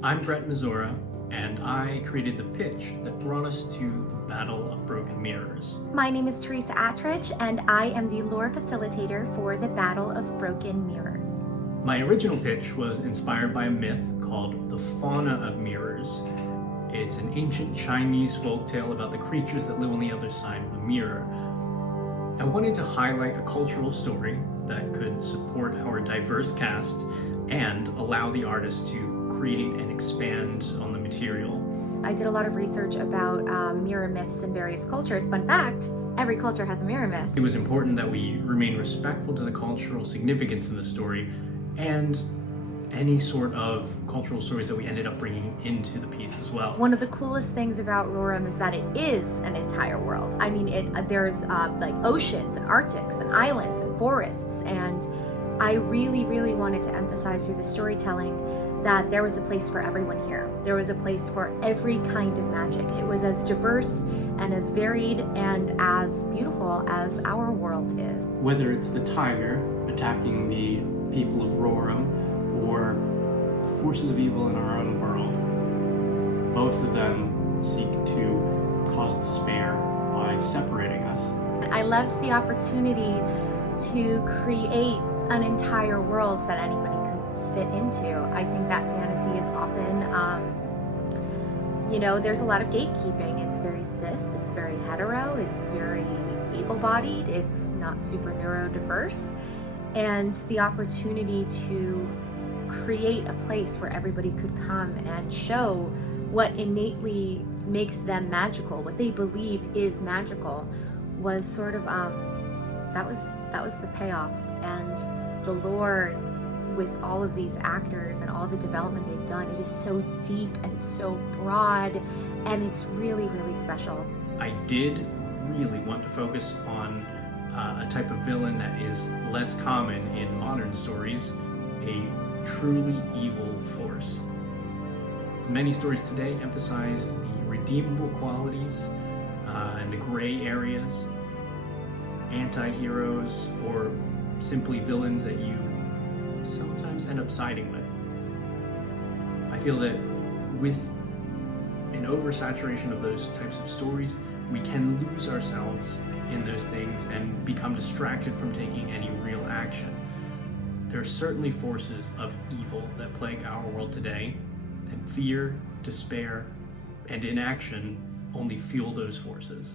I'm Brett Mizora, and I created the pitch that brought us to the Battle of Broken Mirrors. My name is Teresa Attridge, and I am the lore facilitator for the Battle of Broken Mirrors. My original pitch was inspired by a myth called the Fauna of Mirrors. It's an ancient Chinese folktale about the creatures that live on the other side of the mirror. I wanted to highlight a cultural story that could support our diverse cast and allow the artists to create and expand on the material. I did a lot of research about mirror myths in various cultures. Fun fact, every culture has a mirror myth. It was important that we remain respectful to the cultural significance of the story and any sort of cultural stories that we ended up bringing into the piece as well. One of the coolest things about Roram is that it is an entire world. I mean, there's like oceans and Arctics and islands and forests, and I really wanted to emphasize through the storytelling that there was a place for everyone here. There was a place for every kind of magic. It was as diverse and as varied and as beautiful as our world is. Whether it's the tiger attacking the people of Roram or the forces of evil in our own world, both of them seek to cause despair by separating us. I loved the opportunity to create an entire world that anybody could fit into. I think that fantasy is often, there's a lot of gatekeeping. It's very cis, it's very hetero, it's very able-bodied, it's not super neurodiverse. And the opportunity to create a place where everybody could come and show what innately makes them magical, what they believe is magical, was sort of, that was the payoff. And the lore with all of these actors and all the development they've done, it is so deep and so broad, and it's really special. I did really want to focus on a type of villain that is less common in modern stories, a truly evil force. Many stories today emphasize the redeemable qualities and the gray areas, anti-heroes, or simply villains that you sometimes end up siding with. I feel that with an oversaturation of those types of stories, we can lose ourselves in those things and become distracted from taking any real action. There are certainly forces of evil that plague our world today, and fear, despair, and inaction only fuel those forces.